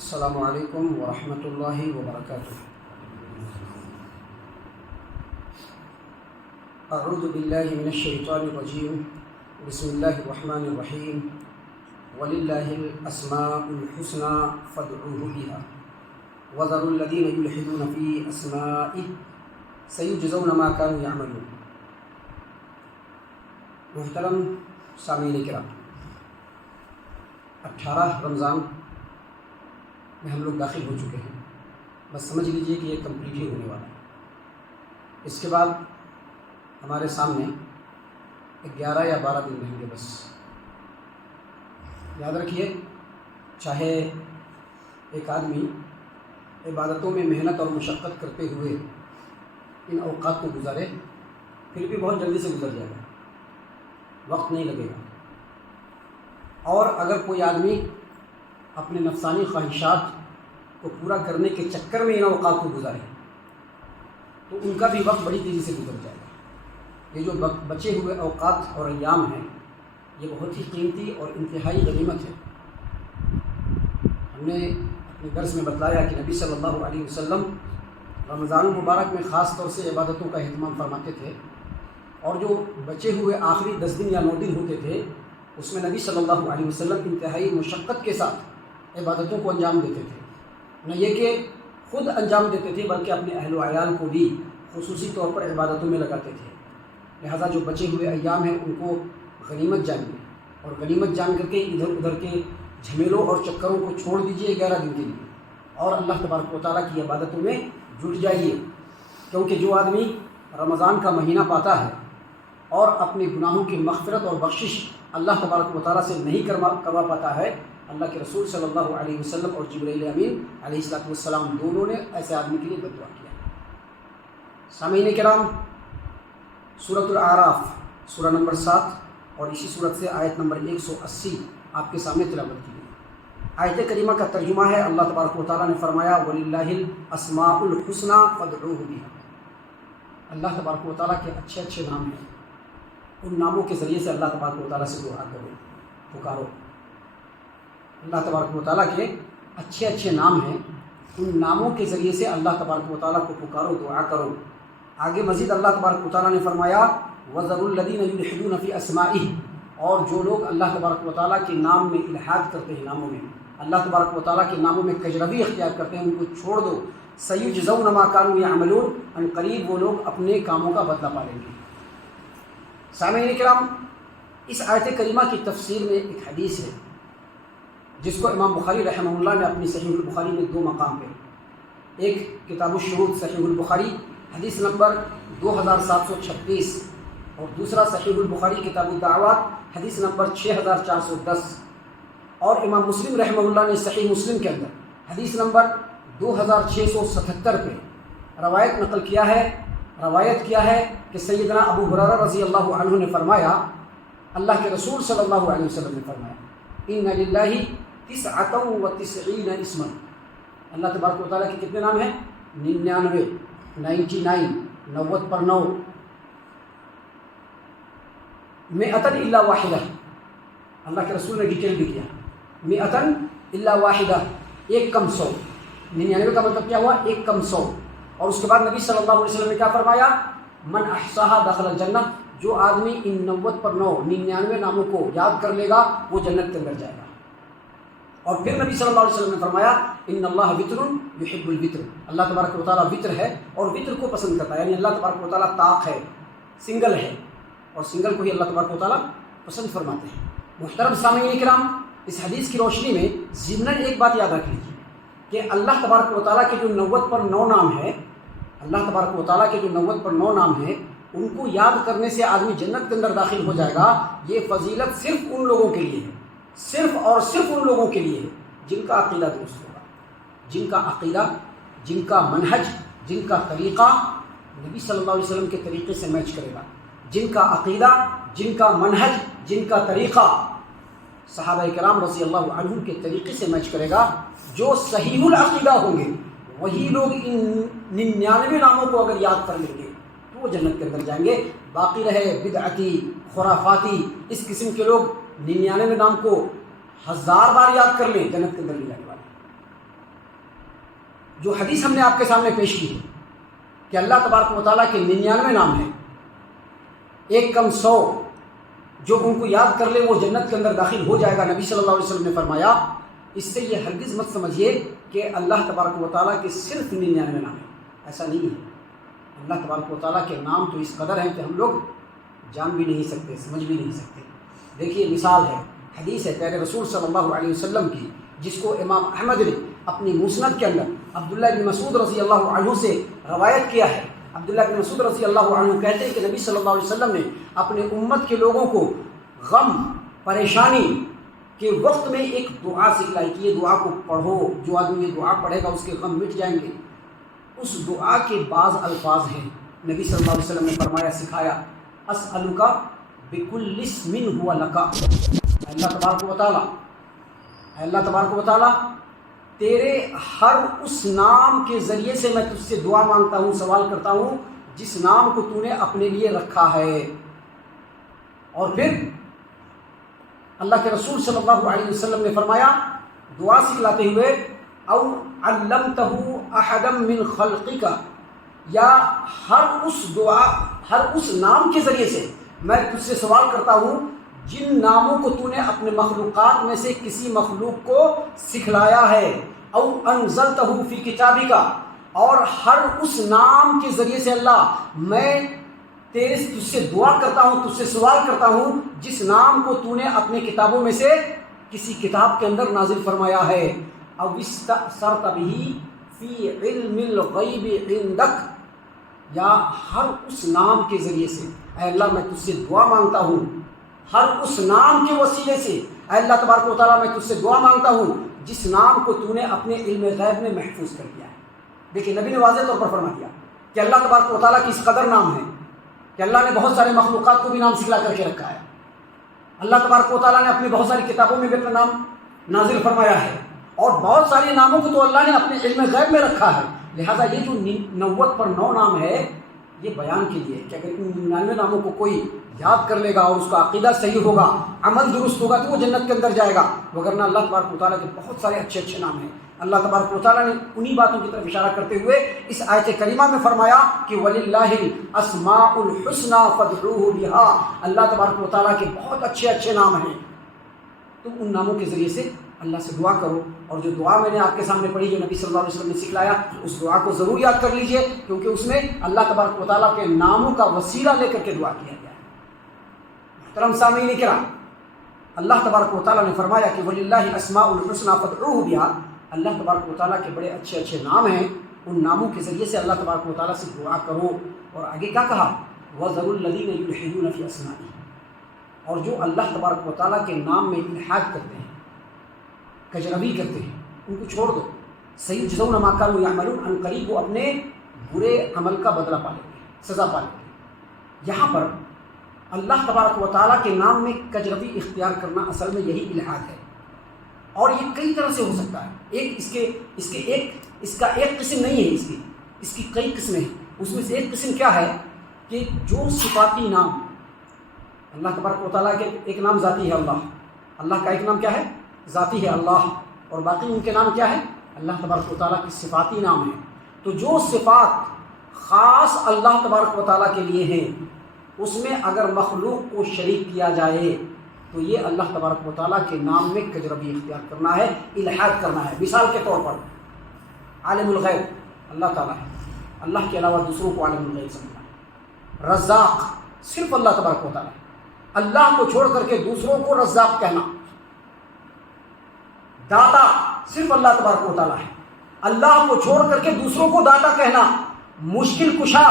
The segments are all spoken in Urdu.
السلام علیکم ورحمۃ اللہ وبرکاتہ۔ اعوذ باللہ من الشیطان الرجیم، بسم اللہ الرحمن الرحیم، وللہ الاسماء الحسنى فادعوہ بها وذروا الذین یلحدون فی اسمائہ سیجزون ما كانوا یعملون۔ محترم سامعین کرام، 18 رمضان میں ہم لوگ داخل ہو چکے ہیں۔ بس سمجھ لیجئے کہ یہ کمپلیٹ ہی ہونے والا ہے۔ اس کے بعد ہمارے سامنے 11 یا 12 دن رہیں گے بس۔ یاد رکھیے، چاہے ایک آدمی عبادتوں میں محنت اور مشقت کرتے ہوئے ان اوقات کو گزارے، پھر بھی بہت جلدی سے گزر جائے گا، وقت نہیں لگے گا۔ اور اگر کوئی آدمی اپنے نفسانی خواہشات کو پورا کرنے کے چکر میں ان اوقات کو گزارے تو ان کا بھی وقت بڑی تیزی سے گزر جائے گا۔ یہ جو بچے ہوئے اوقات اور ایام ہیں، یہ بہت ہی قیمتی اور انتہائی غنیمت ہے۔ ہم نے اپنے درس میں بتلایا کہ نبی صلی اللہ علیہ وسلم رمضان المبارک میں خاص طور سے عبادتوں کا اہتمام فرماتے تھے، اور جو بچے ہوئے آخری 10 دن یا 9 دن ہوتے تھے اس میں نبی صلی اللہ علیہ وسلم انتہائی مشقت کے ساتھ عبادتوں کو انجام دیتے تھے۔ نہ یہ کہ خود انجام دیتے تھے بلکہ اپنے اہل و عیال کو بھی خصوصی طور پر عبادتوں میں لگاتے تھے۔ لہذا جو بچے ہوئے ایام ہیں ان کو غنیمت جانیے، اور غنیمت جان کر کے ادھر ادھر کے جھمیلوں اور چکروں کو چھوڑ دیجیے 11 دن کے لیے، اور اللہ تبارک و تعالیٰ کی عبادتوں میں جٹ جائیے۔ کیونکہ جو آدمی رمضان کا مہینہ پاتا ہے اور اپنے گناہوں کی مغفرت اور بخشش اللہ تبارک و تعالیٰ سے نہیں کروا پاتا ہے، اللہ کے رسول صلی اللہ علیہ وسلم اور جبرائیل امین علیہ السلام دونوں نے ایسے آدمی کے لیے بد دعا کیا۔ سامعین کرام، سورۃ الاعراف سورہ نمبر 7 اور اسی سورت سے آیت نمبر 180 آپ کے سامنے تلاوت کی گئی۔ آیت کریمہ کا ترجمہ ہے، اللہ تبارک و تعالیٰ نے فرمایا وَلِلَّهِ الْأَسْمَاءُ الْحُسْنَى فَادْعُوهُ بِهَا۔ اللہ تبارک و تعالیٰ کے اچھے اچھے نام ہیں، ان ناموں کے ذریعے سے اللہ تبارک و تعالیٰ سے دعا کرو، پکارو۔ اللہ تبارک و تعالیٰ کے اچھے اچھے نام ہیں، ان ناموں کے ذریعے سے اللہ تبارک و تعالیٰ کو پکارو، دعا کرو۔ آگے مزید اللہ تبارک و تعالیٰ نے فرمایا وَذَرُوا الَّذِينَ يُلْحِدُونَ فِي أَسْمَائِهِ، اور جو لوگ اللہ تبارک و تعالیٰ کے نام میں الحاد کرتے ہیں، ناموں میں اللہ تبارک و تعالیٰ کے ناموں میں کجروی اختیار کرتے ہیں، ان کو چھوڑ دو۔ سَيُجْزَوْنَ مَا كَانُوا يَعْمَلُونَ، ان قریب وہ لوگ اپنے کاموں کا بدلہ پالیں گے۔ سامعین کرام، اس آیت کریمہ کی تفسیر میں ایک حدیث ہے جس کو امام بخاری رحمہ اللہ نے اپنی صحیح البخاری میں 2 مقام پہ، ایک کتاب الشروط صحیح البخاری حدیث نمبر 2736، اور دوسرا صحیح البخاری کتاب الدعوات حدیث نمبر 6410، اور امام مسلم رحمہ اللہ نے صحیح مسلم کے اندر حدیث نمبر 2677 پہ روایت نقل کیا ہے، روایت کیا ہے کہ سیدنا ابو ہریرہ رضی اللہ عنہ نے فرمایا، اللہ کے رسول صلی اللہ علیہ وسلم نے فرمایا ان للہ 99 اسما، اللہ تبارک و تعالیٰ کے کتنے نام ہیں؟ 99، 90 پر 9، 100 الا واحدہ۔ اللہ کے رسول نے ڈیٹیل بھی کیا، 100 الا واحدہ، ایک کم 100۔ 99 کا مطلب کیا ہوا؟ ایک کم 100۔ اور اس کے بعد نبی صلی اللہ علیہ وسلم نے کیا فرمایا؟ من احصاها دخل الجنہ، جو آدمی ان 90 پر 9، 99 ناموں کو یاد کر لے گا وہ جنت کے اندر جائے گا۔ اور پھر نبی صلی اللہ علیہ وسلم نے فرمایا ان اللہ وتر یحب الوتر، اللہ تبارک و تعالیٰ وطر ہے اور وطر کو پسند کرتا ہے، یعنی اللہ تبارک و تعالیٰ طاق ہے، سنگل ہے، اور سنگل کو ہی اللہ تبارک و تعالیٰ پسند فرماتے ہیں۔ محترم سامعین کرام، اس حدیث کی روشنی میں ضمناً ایک بات یاد رکھ لیجیے کہ اللہ تبارک و تعالیٰ کے جو 90 پر 9 نام ہیں، اللہ تبارک و تعالیٰ کے جو 90 پر 9 نام ہیں، ان کو یاد کرنے سے آدمی جنت کے اندر داخل ہو جائے گا۔ یہ فضیلت صرف ان لوگوں کے لیے ہے، صرف اور صرف ان لوگوں کے لیے ہے جن کا عقیدہ درست ہوگا، جن کا عقیدہ، جن کا منہج، جن کا طریقہ نبی صلی اللہ علیہ وسلم کے طریقے سے میچ کرے گا، جن کا عقیدہ، جن کا منہج، جن کا طریقہ صحابہ کرام رضی اللہ عنہم کے طریقے سے میچ کرے گا۔ جو صحیح العقیدہ ہوں گے وہی لوگ ان 99 ناموں کو اگر یاد کر لیں گے تو وہ جنت کے اندر جائیں گے۔ باقی رہے بدعتی، خرافاتی، اس قسم کے لوگ 99 نام کو 1000 بار یاد کر لیں، جنت کے اندر نہیں جانے والے۔ جو حدیث ہم نے آپ کے سامنے پیش کی ہے کہ اللہ تبارک و تعالیٰ کے 99 نام ہیں، ایک کم 100، جو ان کو یاد کر لے وہ جنت کے اندر داخل ہو جائے گا۔ نبی صلی اللہ علیہ وسلم نے فرمایا اس سے یہ ہرگز مت سمجھیے کہ اللہ تبارک و تعالیٰ کے صرف 99 نام ہیں، ایسا نہیں ہے۔ اللہ تبارک و تعالیٰ کے نام تو اس قدر ہیں کہ ہم لوگ جان بھی نہیں سکتے، سمجھ بھی نہیں سکتے۔ دیکھیے مثال ہے، حدیث ہے پیارے رسول صلی اللہ علیہ وسلم کی، جس کو امام احمد نے اپنی مسند کے اندر عبداللہ بن مسعود رضی اللہ عنہ سے روایت کیا ہے۔ عبداللہ بن مسعود رضی اللہ عنہ کہتے ہیں کہ نبی صلی اللہ علیہ وسلم نے اپنے امت کے لوگوں کو غم پریشانی کے وقت میں ایک دعا سکھلائی کہ یہ دعا کو پڑھو، جو آدمی یہ دعا پڑھے گا اس کے غم مٹ جائیں گے۔ اس دعا کے بعض الفاظ ہیں، نبی صلی اللہ علیہ وسلم نے فرمایا، سکھایا، اسألک بکل اسم ہوا لک، اللہ تبارک و تعالیٰ، اللہ تبارک و تعالیٰ تیرے ہر اس نام کے ذریعے سے میں تجھ سے دعا مانگتا ہوں، سوال کرتا ہوں جس نام کو تو نے اپنے لیے رکھا ہے۔ اور پھر اللہ کے رسول صلی اللہ علیہ وسلم نے فرمایا دعا سکھلاتے ہوئے، او علمتہ احدا من خلقک، یا ہر اس نام کے ذریعے سے میں تجھ سے سوال کرتا ہوں جن ناموں کو تو نے اپنے مخلوقات میں سے کسی مخلوق کو سکھلایا ہے، او انزلتہ فی کتابک، اور ہر اس نام کے ذریعے سے اللہ میں تجھ سے دعا کرتا ہوں، تجھ سے سوال کرتا ہوں جس نام کو تو نے اپنے کتابوں میں سے کسی کتاب کے اندر نازل فرمایا ہے، او استأثرت به فی علم الغیب عندک، یا ہر اس نام کے ذریعے سے اے اللہ میں تجھ سے دعا مانگتا ہوں، ہر اس نام کے وسیلے سے اے اللہ تبارک و تعالیٰ میں تجھ سے دعا مانگتا ہوں جس نام کو تو نے اپنے علم غیب میں محفوظ کر دیا ہے۔ دیکھیں نبی نے واضح طور پر فرما دیا کہ اللہ تبارک و تعالیٰ کی اس قدر نام ہے کہ اللہ نے بہت سارے مخلوقات کو بھی نام سکھلا کر کے رکھا ہے۔ اللہ تبارک و تعالیٰ نے اپنی بہت ساری کتابوں میں بھی اپنا نام نازل فرمایا ہے، اور بہت سارے ناموں کو تو اللہ نے اپنے علم غیب میں رکھا ہے۔ لہٰذا یہ جو 90 پر 9 نام ہے یہ بیان کے لیے کہ اگر ان 99 ناموں کو کوئی یاد کر لے گا اور اس کا عقیدہ صحیح ہوگا، عمل درست ہوگا تو وہ جنت کے اندر جائے گا، وگرنہ اللہ تبارک و تعالیٰ کے بہت سارے اچھے اچھے نام ہیں۔ اللہ تبارک و تعالیٰ نے انہی باتوں کی طرف اشارہ کرتے ہوئے اس آیت کریمہ میں فرمایا کہ وَلِلَّهِ الْأَسْمَاءُ الْحُسْنَى فَادْعُوهُ بِهَا، اللہ تبارک و تعالیٰ کے بہت اچھے اچھے نام ہیں، تم ان ناموں کے ذریعے سے اللہ سے دعا کرو۔ اور جو دعا میں نے آپ کے سامنے پڑھی جو نبی صلی اللہ علیہ وسلم نے سکھلایا، اس دعا کو ضرور یاد کر لیجئے، کیونکہ اس میں اللہ تبارک و تعالیٰ کے ناموں کا وسیلہ لے کر کے دعا کیا گیا ہے۔ محترم سامعین کرام، اللہ تبارک و تعالیٰ نے فرمایا کہ وَلِلَّهِ الْأَسْمَاءُ الْحُسْنَى فَادْعُوهُ بِهَا، اللہ تبارک و تعالیٰ کے بڑے اچھے اچھے نام ہیں، ان ناموں کے ذریعے سے اللہ تبارک و تعالیٰ سے دعا کرو۔ اور آگے کیا کہا؟ وَذَرُوا الَّذِينَ يُلْحِدُونَ فِي أَسْمَائِهِ، اور جو اللہ تبارک و تعالیٰ کے نام میں الحاد کرتے ہیں، کجروی کرتے ہیں، ان کو چھوڑ دو۔ سَيُجْزَوْنَ مَا كَانُوا يَعْمَلُونَ، ان قریب وہ اپنے برے عمل کا بدلہ پالیں گے، سزا پالیں گے۔ یہاں پر اللہ تبارک و تعالیٰ کے نام میں کجروی اختیار کرنا اصل میں یہی الحاد ہے، اور یہ کئی طرح سے ہو سکتا ہے۔ اس کا ایک قسم نہیں ہے، اس کی کئی قسمیں ہیں۔ اس میں سے ایک قسم کیا ہے کہ جو صفاتی نام، اللہ تبارک و تعالیٰ کے ایک نام ذاتی ہے اللہ کا ایک نام کیا ہے؟ ذاتی ہے اللہ، اور باقی ان کے نام کیا ہے؟ اللہ تبارک و تعالیٰ کی صفاتی نام ہے۔ تو جو صفات خاص اللہ تبارک و تعالیٰ کے لیے ہیں، اس میں اگر مخلوق کو شریک کیا جائے تو یہ اللہ تبارک و تعالیٰ کے نام میں کجروی اختیار کرنا ہے، الحاد کرنا ہے۔ مثال کے طور پر عالم الغیب اللہ تعالیٰ ہے، اللہ کے علاوہ دوسروں کو عالم الغیب سمجھنا۔ رزاق صرف اللہ تبارک و تعالیٰ ہے، اللہ کو چھوڑ کر کے دوسروں کو رزاق کہنا۔ داتا صرف اللہ تبارک و تعالیٰ ہے، اللہ کو چھوڑ کر کے دوسروں کو داتا کہنا۔ مشکل کشا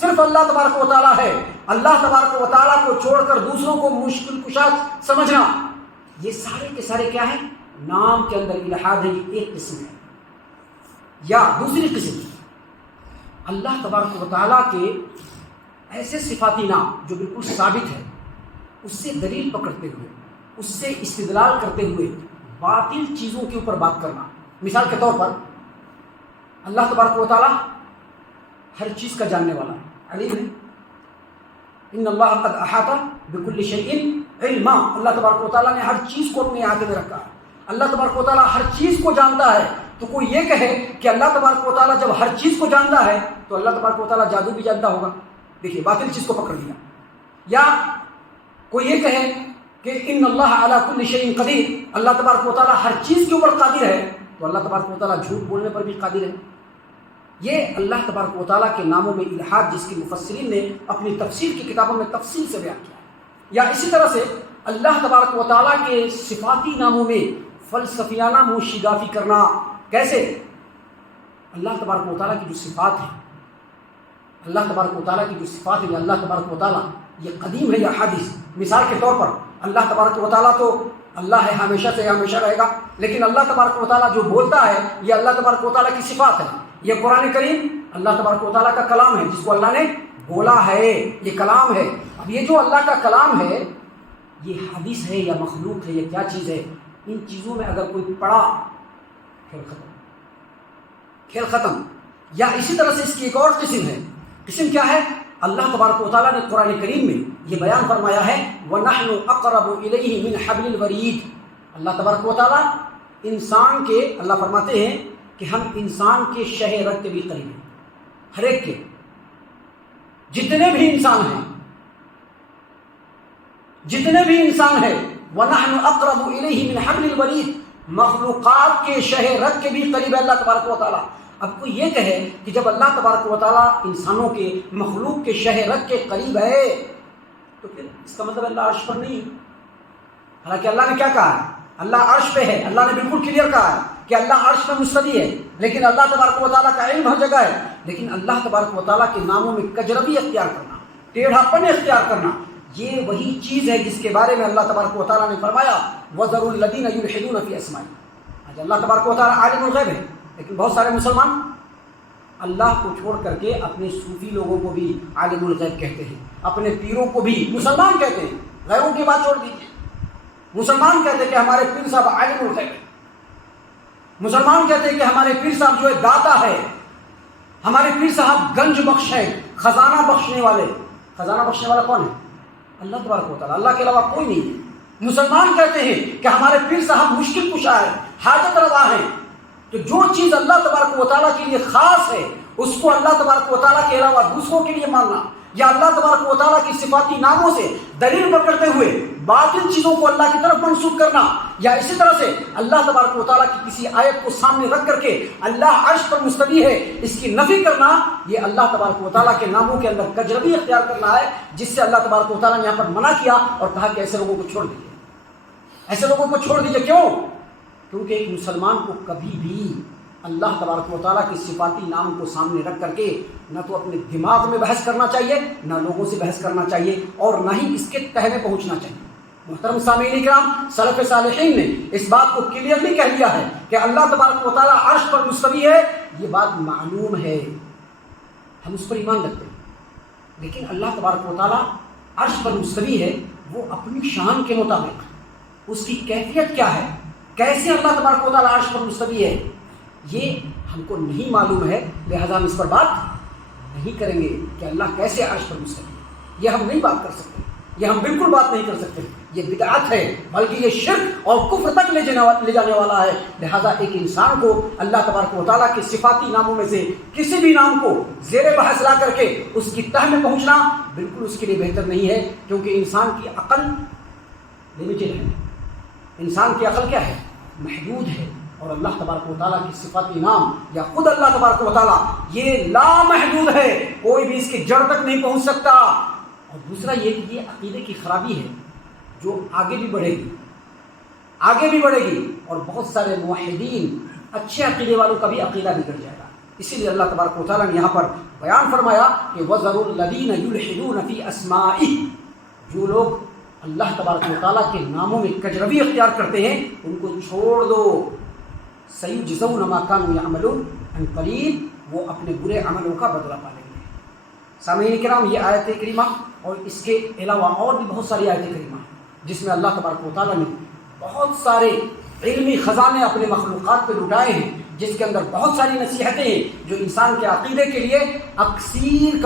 صرف اللہ تبارک و تعالیٰ ہے، اللہ تبارک و تعالیٰ کو چھوڑ کر دوسروں کو مشکل کشا سمجھنا۔ یہ سارے کے سارے کیا ہیں؟ نام کے اندر الحاد ہے، یہ ایک قسم ہے۔ یا دوسری قسم، اللہ تبارک و تعالیٰ کے ایسے صفاتی نام جو بالکل ثابت ہے، اس سے دلیل پکڑتے ہوئے، اس سے استدلال کرتے ہوئے باطل چیزوں کے اوپر بات کرنا۔ مثال کے طور پر اللہ تبارک و تعالیٰ ہر چیز کا جاننے والا ہے، علیم ہے۔ ان اللہ قد احاط بكل شيء علما، اللہ تبارک و تعالیٰ نے ہر چیز کو اپنے احاطے میں رکھا ہے۔ اللہ تبارک و تعالیٰ ہر چیز کو جانتا ہے، تو کوئی یہ کہے کہ اللہ تبارک و تعالیٰ جب ہر چیز کو جانتا ہے تو اللہ تبارک و تعالیٰ جادو بھی جانتا ہوگا. دیکھیے باطل چیز کو پکڑ لیا. یا کوئی یہ کہے کہ ان اللہ علی کل شیء قدیر، اللہ تبارک و تعالیٰ ہر چیز کے اوپر قادر ہے، تو اللہ تبارک و تعالیٰ جھوٹ بولنے پر بھی قادر ہے. یہ اللہ تبارک و تعالیٰ کے ناموں میں الحاد جس کی مفسرین نے اپنی تفسیر کی کتابوں میں تفصیل سے بیان کیا. یا اسی طرح سے اللہ تبارک و تعالیٰ کے صفاتی ناموں میں فلسفیانہ موشگافی کرنا. کیسے؟ اللہ تبارک و تعالیٰ کی جو صفات ہیں، اللہ تبارک و تعالیٰ کی جو صفات ہیں، اللہ تبارک و تعالیٰ یہ قدیم ہے یا حادث. مثال کے طور پر اللہ تبارک و تعالیٰ تو اللہ ہے، ہمیشہ سے ہمیشہ رہے گا، لیکن اللہ تبارک و تعالیٰ جو بولتا ہے یہ اللہ تبارک و تعالیٰ کی صفات ہے. یہ قرآن کریم اللہ تبارک و تعالیٰ کا کلام ہے جس کو اللہ نے بولا ہے، یہ کلام ہے. اب یہ جو اللہ کا کلام ہے یہ حدیث ہے یا مخلوق ہے، یہ کیا چیز ہے؟ ان چیزوں میں اگر کوئی پڑا کھیل ختم، کھیل ختم. یا اسی طرح سے اس کی ایک اور قسم ہے. قسم کیا ہے؟ اللہ تبارک و تعالیٰ نے قرآن کریم میں یہ بیان فرمایا ہے وَنَحْنُ أَقْرَبُ إِلَيْهِ مِنْ حَبْلِ الْوَرِيدِ. اللہ تبارک و تعالیٰ انسان کے، اللہ فرماتے ہیں کہ ہم انسان کے شہ رگ کے بھی قریب ہیں. ہر ایک کے، جتنے بھی انسان ہیں، جتنے بھی انسان ہیں، وَنَحْنُ أَقْرَبُ إِلَيْهِ مِنْ حَبْلِ الْوَرِيدِ، مخلوقات کے شہ رگ کے بھی قریب ہے اللہ تبارک و تعالیٰ. اب کوئی یہ کہے کہ جب اللہ تبارک و تعالیٰ انسانوں کے، مخلوق کے شہ رگ کے قریب ہے تو پھر اس کا مطلب اللہ عرش پر نہیں. حالانکہ اللہ نے کیا کہا ہے؟ اللہ عرش پہ ہے. اللہ نے بالکل کلیئر کہا ہے کہ اللہ عرش پہ مستوی ہے، لیکن اللہ تبارک و تعالیٰ کا علم ہر جگہ ہے. لیکن اللہ تبارک و تعالیٰ کے ناموں میں کجروی اختیار کرنا، ٹیڑھاپن اختیار کرنا، یہ وہی چیز ہے جس کے بارے میں اللہ تبارک و تعالیٰ نے فرمایا وَذَرُوا الَّذِينَ يُلْحِدُونَ فِي أَسْمَائِهِ. آج اللہ تبارک و تعالیٰ عالم الغیب ہے، لیکن بہت سارے مسلمان اللہ کو چھوڑ کر کے اپنے صوفی لوگوں کو بھی عالم الغیب کہتے ہیں، اپنے پیروں کو بھی مسلمان کہتے ہیں. غیروں کی بات چھوڑ دیجیے، مسلمان کہتے ہیں کہ ہمارے پیر صاحب عالم الغیب ہے. مسلمان کہتے ہیں کہ ہمارے پیر صاحب جو ہے داتا ہے، ہمارے پیر صاحب گنج بخش ہے، خزانہ بخشنے والے. خزانہ بخشنے والا کون ہے؟ اللہ تبارک و تعالیٰ، اللہ کے علاوہ کوئی نہیں ہے. مسلمان کہتے ہیں کہ ہمارے پیر صاحب مشکل کشا ہے، حاجت روا ہے. تو جو چیز اللہ تبارک و تعالیٰ کے لیے خاص ہے اس کو اللہ تبارک و تعالیٰ کے علاوہ دوسروں کے لیے ماننا، یا اللہ تبارک و تعالیٰ کی صفاتی ناموں سے دلیل پکڑتے ہوئے باطل چیزوں کو اللہ کی طرف منسوخ کرنا، یا اسی طرح سے اللہ تبارک و تعالیٰ کی کسی آیت کو سامنے رکھ کر کے اللہ عرش پر مستوی ہے اس کی نفی کرنا، یہ اللہ تبارک و تعالیٰ کے ناموں کے اندر کجروی اختیار کرنا ہے، جس سے اللہ تبارک و تعالیٰ نے یہاں پر منع کیا اور کہا کہ ایسے لوگوں کو چھوڑ دیجیے. ایسے لوگوں کو چھوڑ دیجیے. کیوں؟ کیونکہ ایک مسلمان کو کبھی بھی اللہ تبارک و تعالیٰ کی صفاتی نام کو سامنے رکھ کر کے نہ تو اپنے دماغ میں بحث کرنا چاہیے، نہ لوگوں سے بحث کرنا چاہیے، اور نہ ہی اس کے تہہ میں پہنچنا چاہیے. محترم سامعین کرام، سلف صالحین نے اس بات کو کلیئرلی کہہ دیا ہے کہ اللہ تبارک و تعالیٰ عرش پر مستوی ہے. یہ بات معلوم ہے، ہم اس پر ایمان رکھتے ہیں، لیکن اللہ تبارک و تعالیٰ عرش پر مستوی ہے وہ اپنی شان کے مطابق. اس کی کیفیت کیا ہے، کیسے اللہ تبارک و تعالیٰ عرش پر مستوی ہے، یہ ہم کو نہیں معلوم ہے. لہذا ہم اس پر بات نہیں کریں گے کہ اللہ کیسے عرش پر مستوی ہے. یہ ہم نہیں بات کر سکتے، یہ ہم بالکل بات نہیں کر سکتے. یہ بدعت ہے، بلکہ یہ شرک اور کفر تک لے جانے والا ہے. لہذا ایک انسان کو اللہ تبارک و تعالیٰ کے صفاتی ناموں میں سے کسی بھی نام کو زیر بحث لا کر کے اس کی تہ میں پہنچنا بالکل اس کے لیے بہتر نہیں ہے، کیونکہ انسان کی عقل لمیٹڈ ہے. انسان کی عقل کیا ہے؟ محدود ہے. اور اللہ تبارک و تعالیٰ کی صفاتی نام یا خود اللہ تبارک و تعالیٰ یہ لامحدود ہے، کوئی بھی اس کی جڑ تک نہیں پہنچ سکتا. اور دوسرا یہ کہ یہ عقیدے کی خرابی ہے جو آگے بھی بڑھے گی، آگے بھی بڑھے گی، اور بہت سارے موحدین اچھے عقیدے والوں کا بھی عقیدہ بگڑ جائے گا. اسی لیے اللہ تبارک و تعالیٰ نے یہاں پر بیان فرمایا کہ وَذَرُوا الَّذِينَ يُلْحِدُونَ فِي أَسْمَائِهِ، جو لوگ اللہ تبارک و تعالیٰ کے ناموں میں کجروی اختیار کرتے ہیں ان کو چھوڑ دو. سَيُجْزَوْنَ مَا كَانُوا يَعْمَلُونَ، ان قریب وہ اپنے برے عملوں کا بدلہ پالیں گے. سامعین کرام، یہ آیت کریمہ اور اس کے علاوہ اور بھی بہت ساری آیت کریمہ جس میں اللہ تبارک و تعالیٰ نے بہت سارے علمی خزانے اپنے مخلوقات پہ لٹائے ہیں، جس کے اندر بہت ساری نصیحتیں ہیں جو انسان کے عقیدے کے لیے اکثیر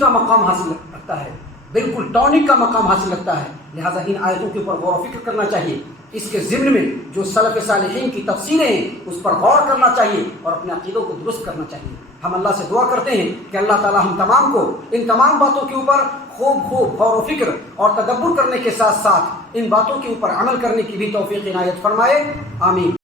کا مقام حاصل رکھتا ہے. بالکل ٹونک کا مقام حاصل رکھتا ہے. لہٰذا ان آیتوں کے اوپر غور و فکر کرنا چاہیے. اس کے ضمن میں جو سلف صالحین کی تفسیریں ہیں اس پر غور کرنا چاہیے اور اپنے عقیدوں کو درست کرنا چاہیے. ہم اللہ سے دعا کرتے ہیں کہ اللہ تعالی ہم تمام کو ان تمام باتوں کے اوپر خوب غور و فکر اور تدبر کرنے کے ساتھ ساتھ ان باتوں کے اوپر عمل کرنے کی بھی توفیق عنایت فرمائے. آمین.